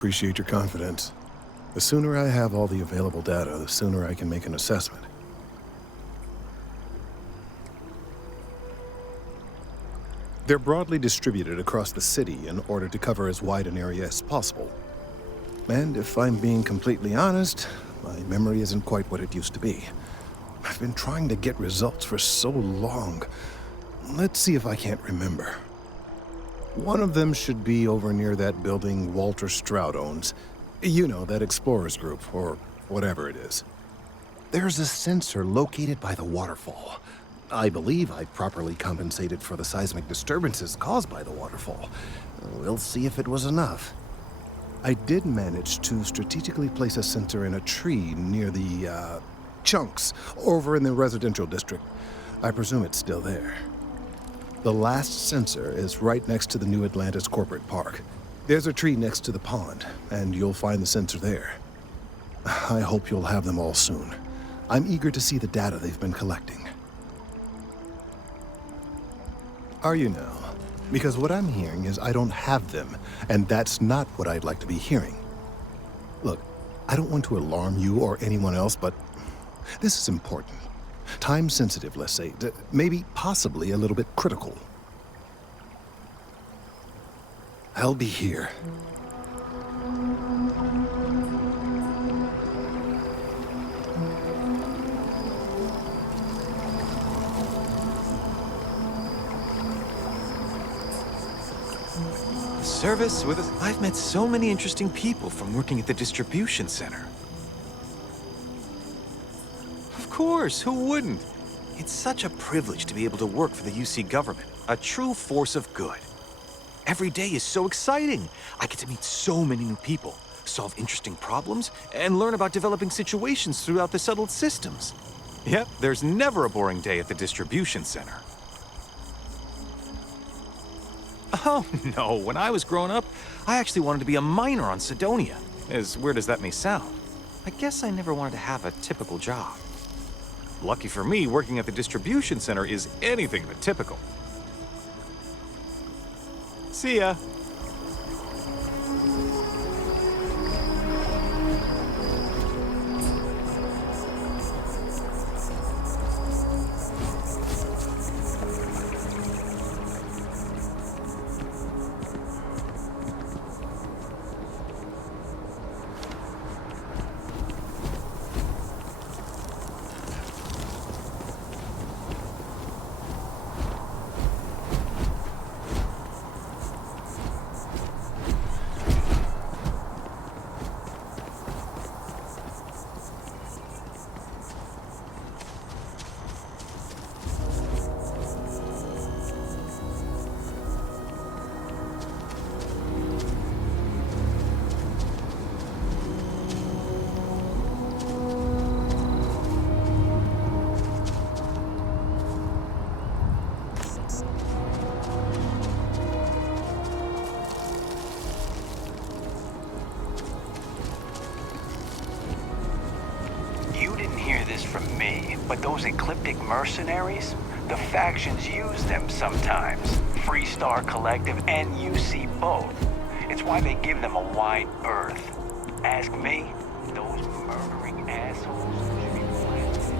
Appreciate your confidence. The sooner I have all the available data, the sooner I can make an assessment. They're broadly distributed across the city in order to cover as wide an area as possible. And if I'm being completely honest, my memory isn't quite what it used to be. I've been trying to get results for so long. Let's see if I can't remember. One of them should be over near that building Walter Stroud owns. You know, that explorers group, or whatever it is. There's a sensor located by the waterfall. I believe I properly compensated for the seismic disturbances caused by the waterfall. We'll see if it was enough. I did manage to strategically place a sensor in a tree near the, chunks, over in the residential district. I presume it's still there. The last sensor is right next to the new Atlantis corporate park. There's a tree next to the pond, and you'll find the sensor there. I hope you'll have them all soon. I'm eager to see the data they've been collecting. Are you now? Because what I'm hearing is I don't have them, and that's not what I'd like to be hearing. Look, I don't want to alarm you or anyone else, but this is important. Time-sensitive, let's say. Maybe, possibly, a little bit critical. I'll be here. Service with us. I've met so many interesting people from working at the distribution center. Of course, who wouldn't? It's such a privilege to be able to work for the UC government, a true force of good. Every day is so exciting. I get to meet so many new people, solve interesting problems, and learn about developing situations throughout the settled systems. Yep, there's never a boring day at the distribution center. Oh, no. When I was growing up, I actually wanted to be a miner on Cydonia. As weird as that may sound. I guess I never wanted to have a typical job. Lucky for me, working at the distribution center is anything but typical. See ya. From me, but those ecliptic mercenaries, the factions use them sometimes. Freestar Collective and UC both. It's why they give them a wide berth. Ask me, those murdering assholes should be blasted.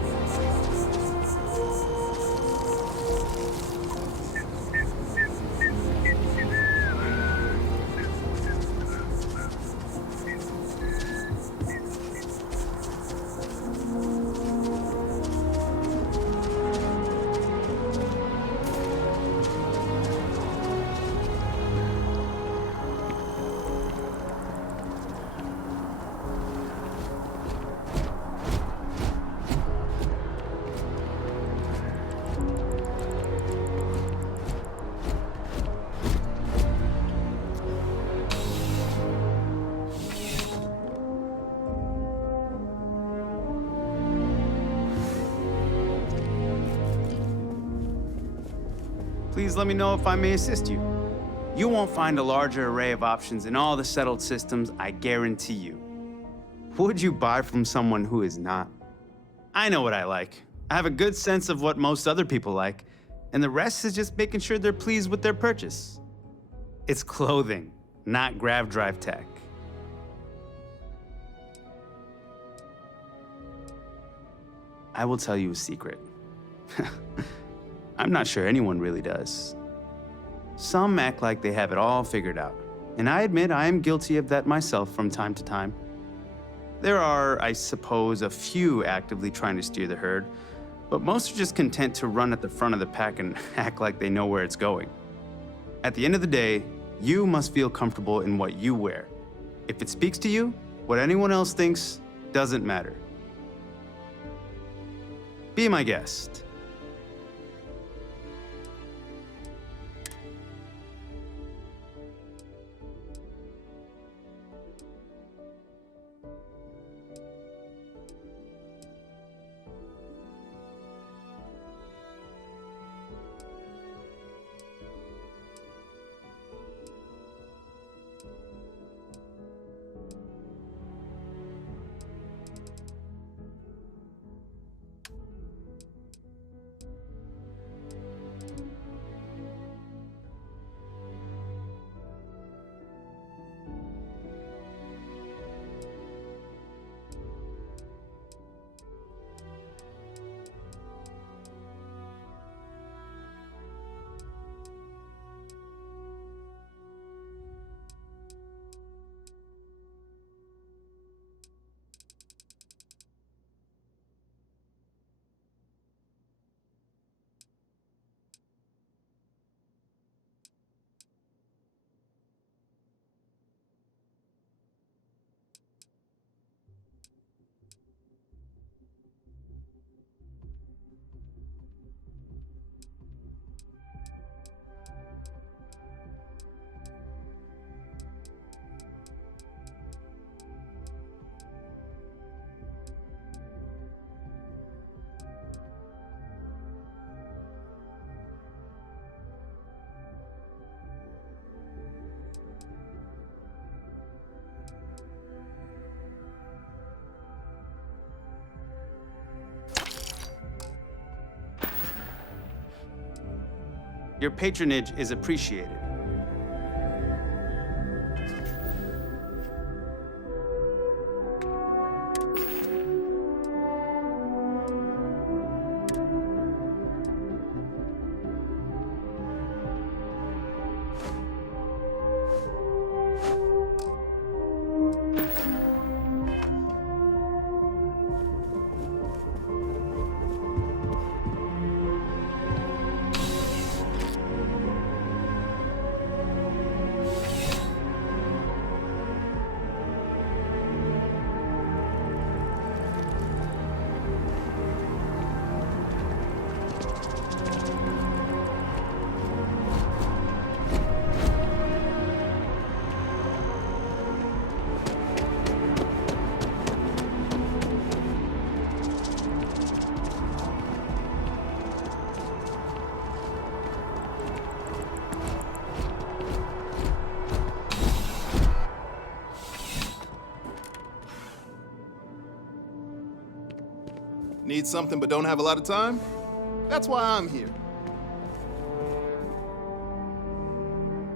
Please let me know if I may assist you. You won't find a larger array of options in all the settled systems, I guarantee you. Would you buy from someone who is not? I know what I like. I have a good sense of what most other people like, and the rest is just making sure they're pleased with their purchase. It's clothing, not grav drive tech. I will tell you a secret. I'm not sure anyone really does. Some act like they have it all figured out, and I admit I am guilty of that myself from time to time. There are, I suppose, a few actively trying to steer the herd, but most are just content to run at the front of the pack and act like they know where it's going. At the end of the day, you must feel comfortable in what you wear. If it speaks to you, what anyone else thinks doesn't matter. Be my guest. Your patronage is appreciated. Need something but don't have a lot of time? That's why I'm here.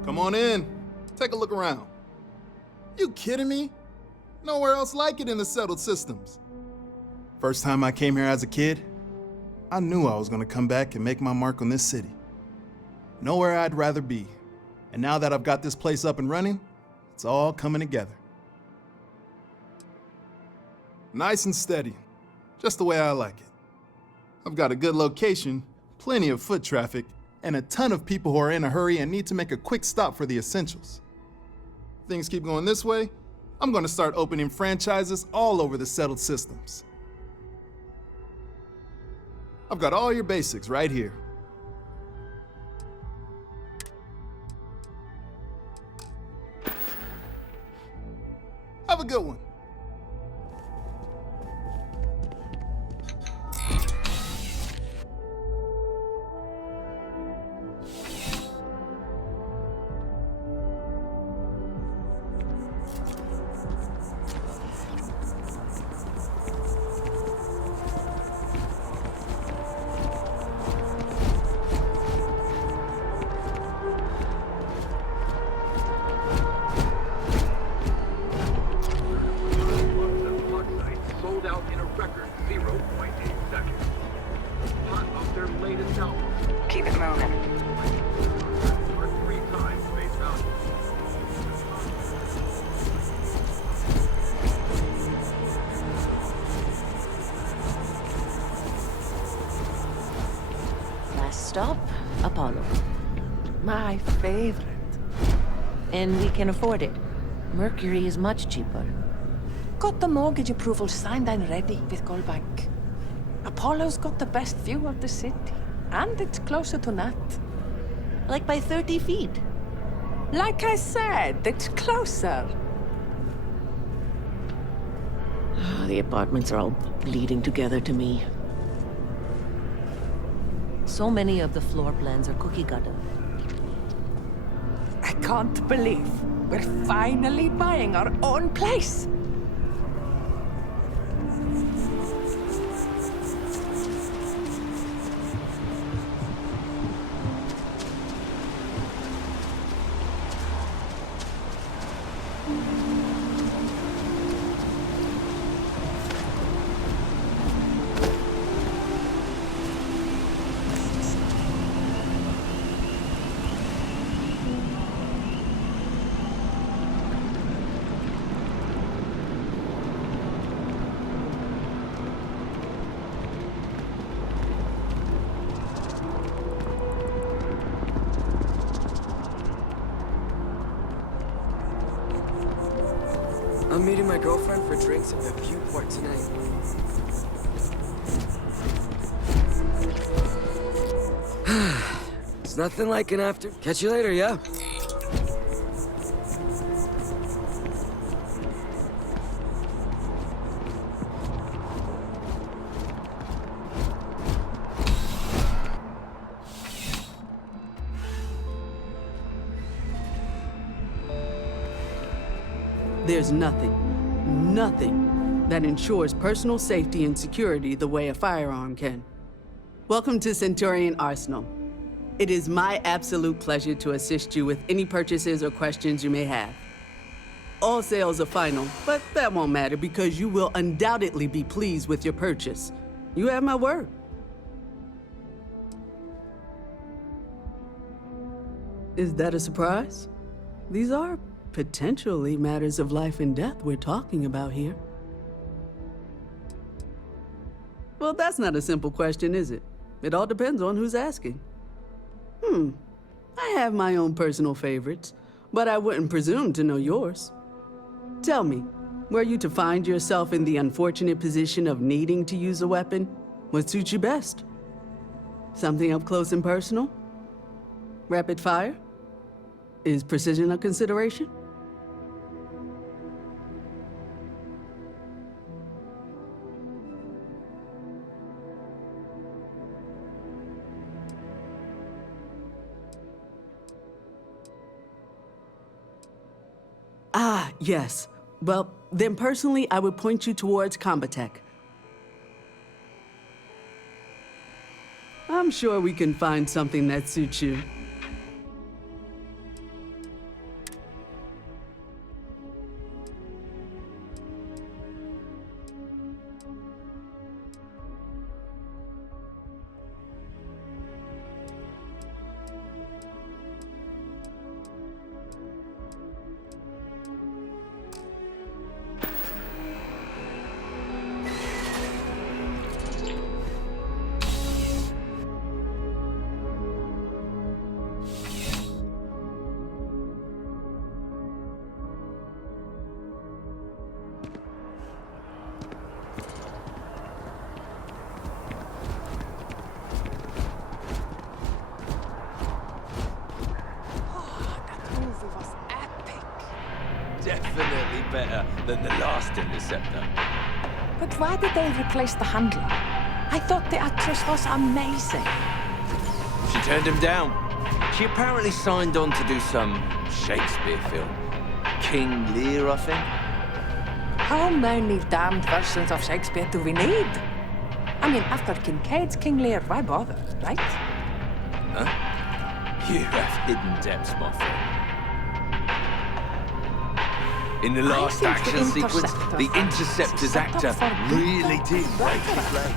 Come on in. Take a look around. You kidding me? Nowhere else like it in the settled systems. First time I came here as a kid, I knew I was gonna come back and make my mark on this city. Nowhere I'd rather be. And now that I've got this place up and running, it's all coming together. Nice and steady. Just the way I like it. I've got a good location, plenty of foot traffic, and a ton of people who are in a hurry and need to make a quick stop for the essentials. If things keep going this way, I'm gonna start opening franchises all over the settled systems. I've got all your basics right here. Have a good one. my favorite. And we can afford it. Mercury is much cheaper. Got the mortgage approval signed and ready with Goldbank. Apollo's got the best view of the city, and it's closer to Nat. Like by 30 feet. Like I said, it's closer. The apartments are all bleeding together to me. So many of the floor plans are cookie cutter. I can't believe we're finally buying our own place. I'm meeting my girlfriend for drinks at the Viewport tonight. It's nothing like an after. Catch you later, yeah? There's nothing that ensures personal safety and security the way a firearm can. Welcome to Centurion Arsenal. It is my absolute pleasure to assist you with any purchases or questions you may have. All sales are final, but that won't matter because you will undoubtedly be pleased with your purchase. You have my word. Is that a surprise? These are potentially matters of life and death we're talking about here. Well, that's not a simple question, is it? It all depends on who's asking. I have my own personal favorites, but I wouldn't presume to know yours. Tell me, were you to find yourself in the unfortunate position of needing to use a weapon, what suits you best? Something up close and personal? Rapid fire? Is precision a consideration? Ah, yes. Well, then personally, I would point you towards Combatech. I'm sure we can find something that suits you. Definitely better than the last Interceptor. But why did they replace the handler? I thought the actress was amazing. She turned him down. She apparently signed on to do some Shakespeare film. King Lear, I think. How many damned versions of Shakespeare do we need? I mean, after Kincaid's King Lear, why bother, right? Huh? You have hidden depths, my friend. In the last action sequence, the Interceptor's actor really did break his leg.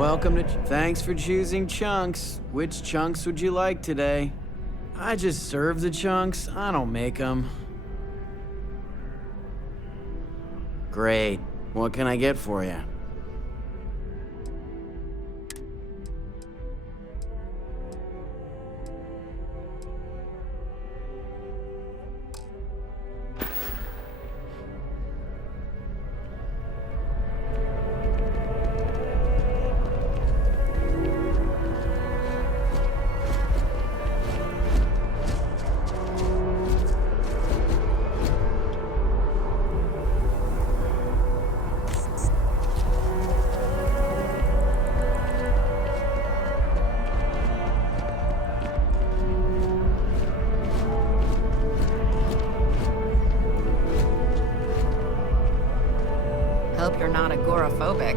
Welcome to... Thanks for choosing chunks. Which chunks would you like today? I just serve the chunks. I don't make them. Great. What can I get for you? Hope you're not agoraphobic.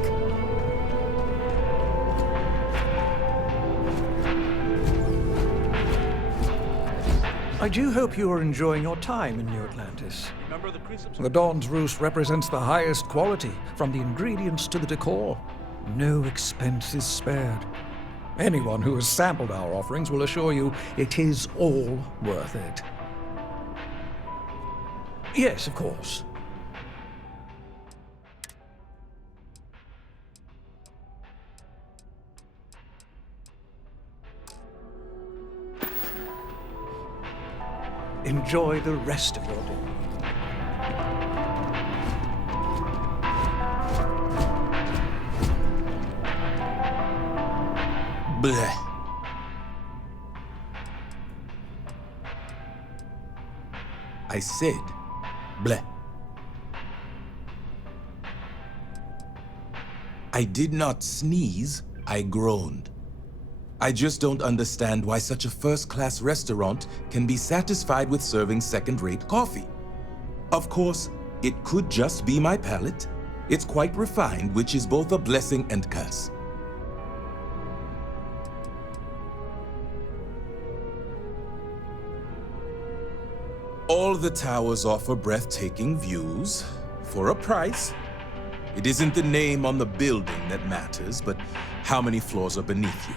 I do hope you are enjoying your time in New Atlantis. The Dawn's Roost represents the highest quality, from the ingredients to the decor. No expense is spared. Anyone who has sampled our offerings will assure you it is all worth it. Yes, of course. Enjoy the rest of your day. Bleh. I said, bleh. I did not sneeze, I groaned. I just don't understand why such a first-class restaurant can be satisfied with serving second-rate coffee. Of course, it could just be my palate. It's quite refined, which is both a blessing and curse. All the towers offer breathtaking views, for a price. It isn't the name on the building that matters, but how many floors are beneath you.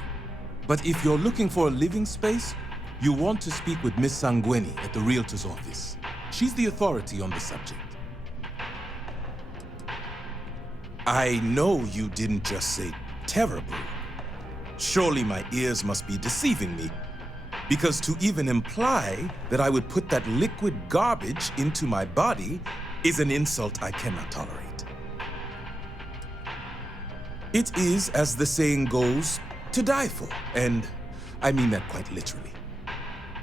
But if you're looking for a living space, you want to speak with Miss Sanguini at the Realtor's office. She's the authority on the subject. I know you didn't just say terrible. Surely my ears must be deceiving me, because to even imply that I would put that liquid garbage into my body is an insult I cannot tolerate. It is, as the saying goes, to die for, and I mean that quite literally.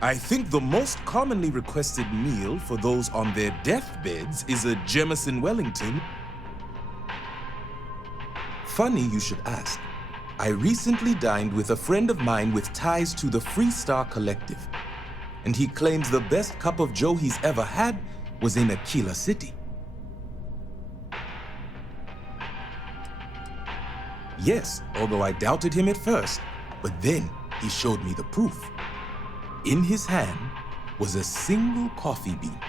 I think the most commonly requested meal for those on their deathbeds is a Jemison Wellington. Funny you should ask. I recently dined with a friend of mine with ties to the Freestar Collective, and he claims the best cup of joe he's ever had was in Aquila City. Yes, although I doubted him at first, but then he showed me the proof. In his hand was a single coffee bean,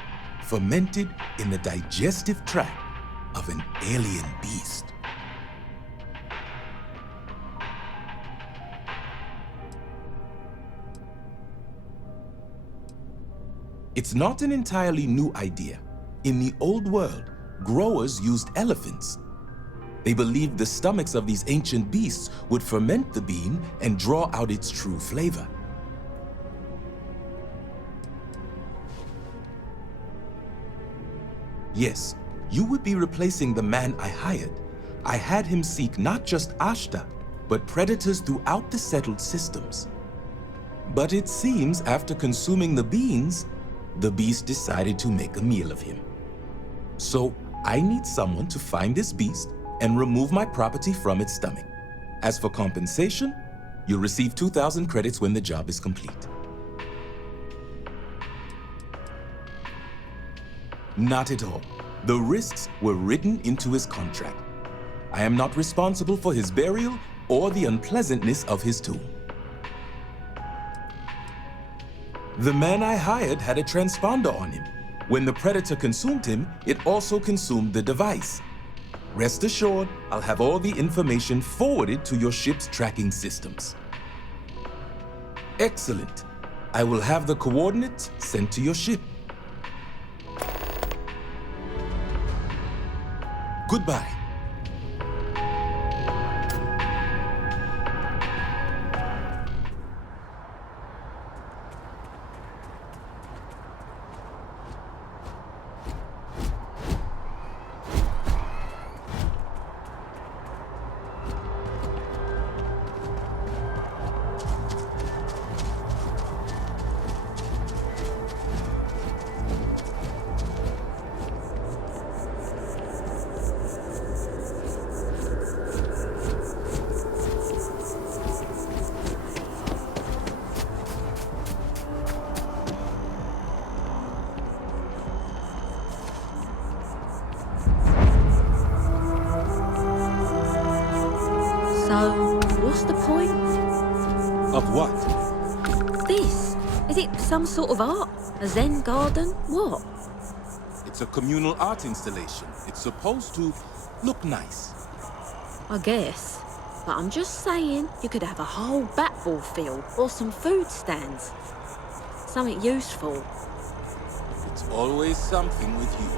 fermented in the digestive tract of an alien beast. It's not an entirely new idea. In the old world, growers used elephants. They believed the stomachs of these ancient beasts would ferment the bean and draw out its true flavor. Yes, you would be replacing the man I hired. I had him seek not just Ashta, but predators throughout the settled systems. But it seems after consuming the beans, the beast decided to make a meal of him. So I need someone to find this beast and remove my property from its stomach. As for compensation, you'll receive 2,000 credits when the job is complete. Not at all. The risks were written into his contract. I am not responsible for his burial or the unpleasantness of his tomb. The man I hired had a transponder on him. When the predator consumed him, it also consumed the device. Rest assured, I'll have all the information forwarded to your ship's tracking systems. Excellent. I will have the coordinates sent to your ship. Goodbye. So, what's the point? Of what? This? Is it some sort of art? A Zen garden? What? It's a communal art installation. It's supposed to look nice. I guess. But I'm just saying, you could have a whole bat-ball field or some food stands. Something useful. It's always something with you.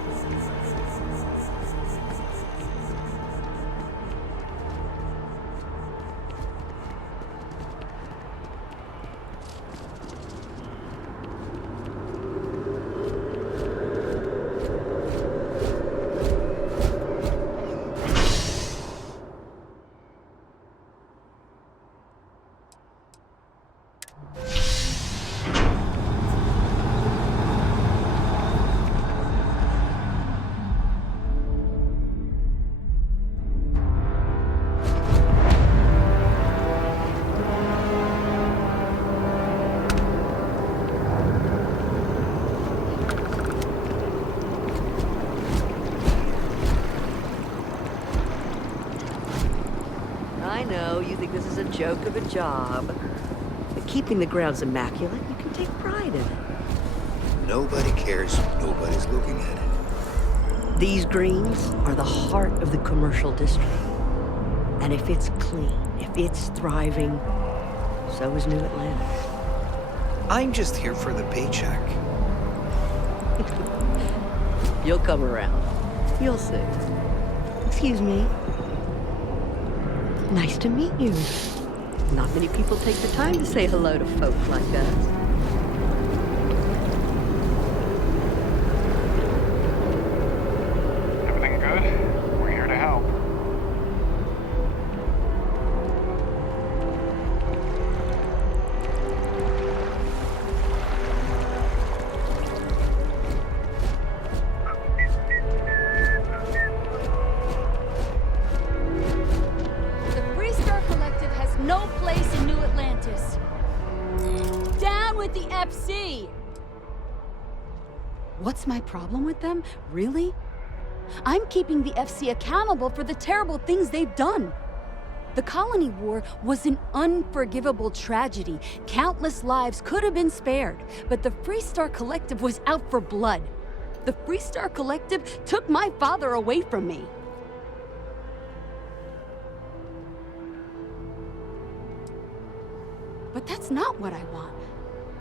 I know, you think this is a joke of a job. But keeping the grounds immaculate, you can take pride in it. Nobody cares. Nobody's looking at it. These greens are the heart of the commercial district. And if it's clean, if it's thriving, so is New Atlantis. I'm just here for the paycheck. You'll come around. You'll see. Excuse me. Nice to meet you. Not many people take the time to say hello to folk like us. Everything good? We're here to help. The Freestar Collective has no place in New Atlantis. Down with the FC! What's my problem with them? Really? I'm keeping the FC accountable for the terrible things they've done. The Colony War was an unforgivable tragedy. Countless lives could have been spared, but the Freestar Collective was out for blood. The Freestar Collective took my father away from me. But that's not what I want.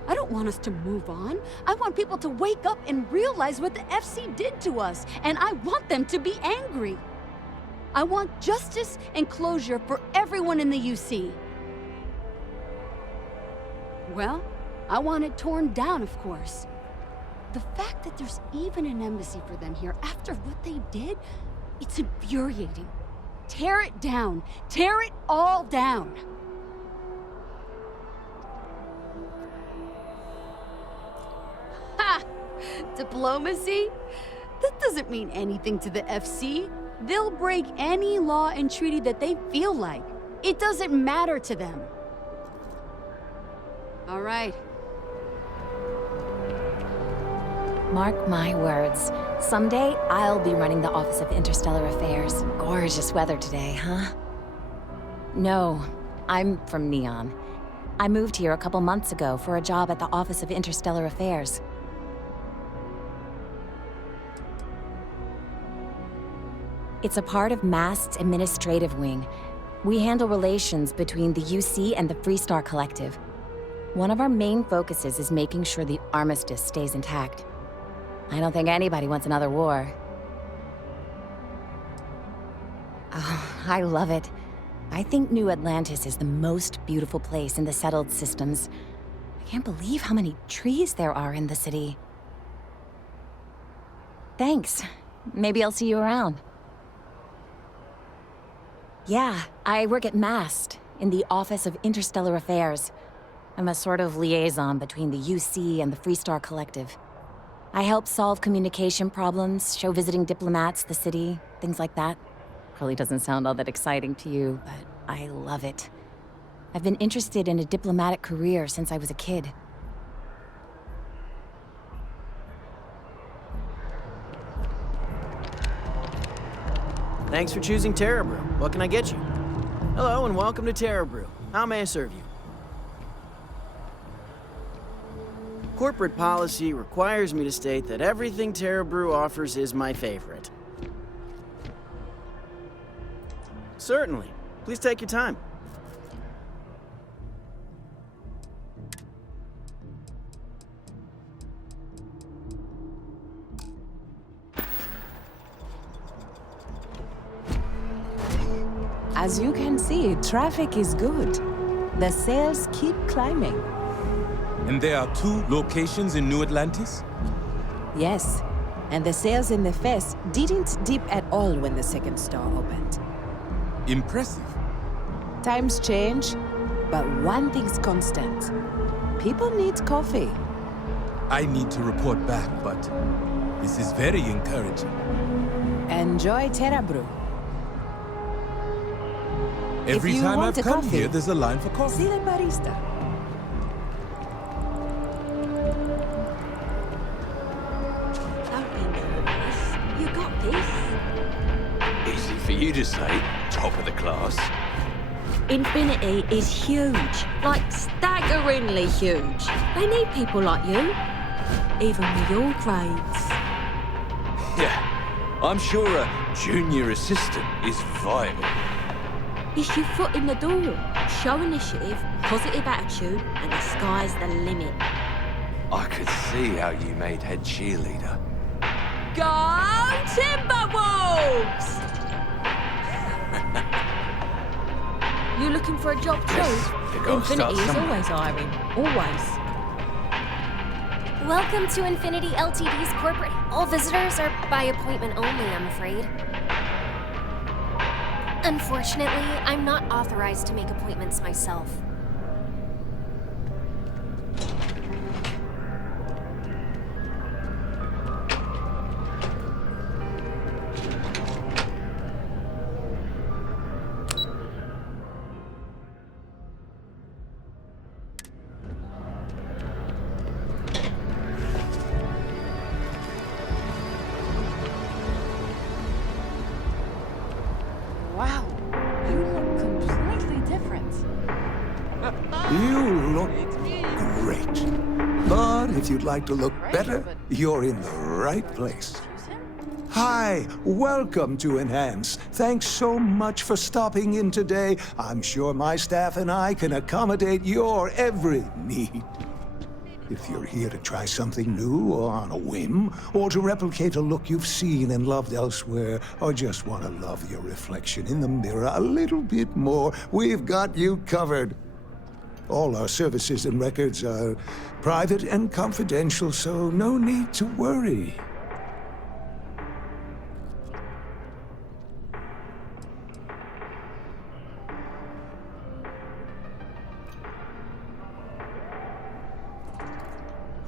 I don't want us to move on. I want people to wake up and realize what the FC did to us, and I want them to be angry. I want justice and closure for everyone in the UC. Well, I want it torn down, of course. The fact that there's even an embassy for them here after what they did, it's infuriating. Tear it down. Tear it all down. Ha! Diplomacy? That doesn't mean anything to the FC. They'll break any law and treaty that they feel like. It doesn't matter to them. All right. Mark my words. Someday, I'll be running the Office of Interstellar Affairs. Gorgeous weather today, huh? No, I'm from Neon. I moved here a couple months ago for a job at the Office of Interstellar Affairs. It's a part of MAST's administrative wing. We handle relations between the UC and the Freestar Collective. One of our main focuses is making sure the armistice stays intact. I don't think anybody wants another war. Oh, I love it. I think New Atlantis is the most beautiful place in the settled systems. I can't believe how many trees there are in the city. Thanks. Maybe I'll see you around. Yeah, I work at MAST, in the Office of Interstellar Affairs. I'm a sort of liaison between the UC and the Freestar Collective. I help solve communication problems, show visiting diplomats the city, things like that. Probably doesn't sound all that exciting to you, but I love it. I've been interested in a diplomatic career since I was a kid. Thanks for choosing Terra Brew. What can I get you? Hello and welcome to Terra Brew. How may I serve you? Corporate policy requires me to state that everything Terra Brew offers is my favorite. Certainly. Please take your time. As you can see, traffic is good. The sales keep climbing. And there are 2 locations in New Atlantis? Yes, and the sales in the Fest didn't dip at all when the second store opened. Impressive. Times change, but one thing's constant. People need coffee. I need to report back, but this is very encouraging. Enjoy Terra Brew. Every If you time want I've a come coffee, here, there's a line for coffee. See the barista. Don't be nervous. You got this. Easy for you to say, top of the class. Infinity is huge, like staggeringly huge. They need people like you, even with your grades. Yeah, I'm sure a junior assistant is vital. It's your foot in the door. Show initiative, positive attitude, and the sky's the limit. I could see how you made head cheerleader. Go Timberwolves! You looking for a job too? Yes, you gotta Infinity start is somewhere. always hiring. Always. Welcome to Infinity Ltd's corporate. All visitors are by appointment only, I'm afraid. Unfortunately, I'm not authorized to make appointments myself. Wow, you look completely different. You look great. But if you'd like to look better, you're in the right place. Hi, welcome to Enhance. Thanks so much for stopping in today. I'm sure my staff and I can accommodate your every need. If you're here to try something new or on a whim, or to replicate a look you've seen and loved elsewhere, or just want to love your reflection in the mirror a little bit more, we've got you covered. All our services and records are private and confidential, so no need to worry.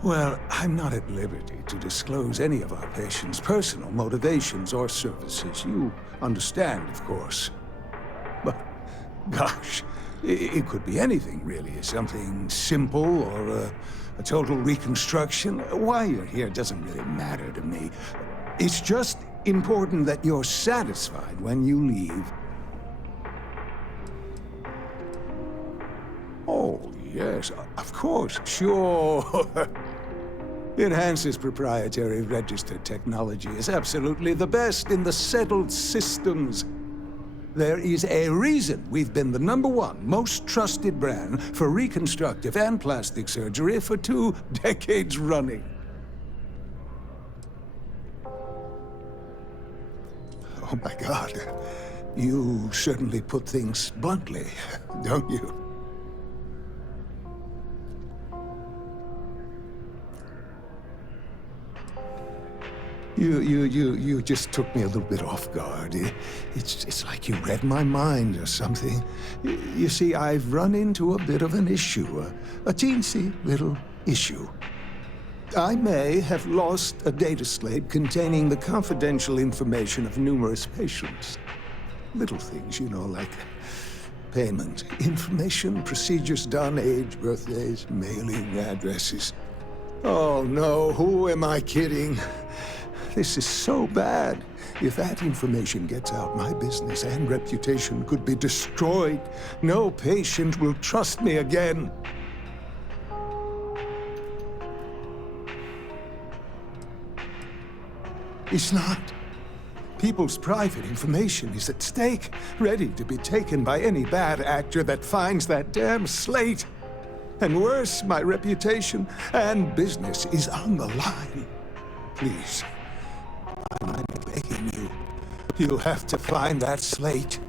Well, I'm not at liberty to disclose any of our patients' personal motivations or services. You understand, of course. But, gosh, it could be anything, really. Something simple or a total reconstruction. Why you're here doesn't really matter to me. It's just important that you're satisfied when you leave. Oh, yes, of course, sure. Enhance's proprietary registered technology is absolutely the best in the settled systems. There is a reason we've been the #1 most trusted brand for reconstructive and plastic surgery for 2 decades running. Oh my God. You certainly put things bluntly, don't you? You just took me a little bit off guard. It's like you read my mind or something. You see, I've run into a bit of an issue, a teensy little issue. I may have lost a data slate containing the confidential information of numerous patients. Little things, you know, like payment, information, procedures done, age, birthdays, mailing addresses. Oh no, who am I kidding? This is so bad. If that information gets out, my business and reputation could be destroyed. No patient will trust me again. It's not. People's private information is at stake, ready to be taken by any bad actor that finds that damn slate. And worse, my reputation and business is on the line. Please. I'm begging you. You'll have to find that slate.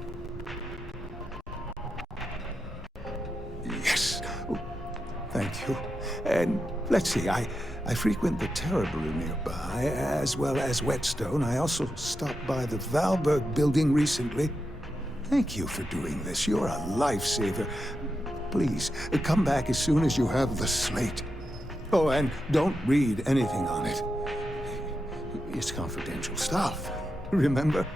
Yes. Oh, thank you. And let's see, I frequent the Terrabrew nearby, as well as Whetstone. I also stopped by the Valberg building recently. Thank you for doing this. You're a lifesaver. Please, come back as soon as you have the slate. Oh, and don't read anything on it. It's confidential stuff, remember?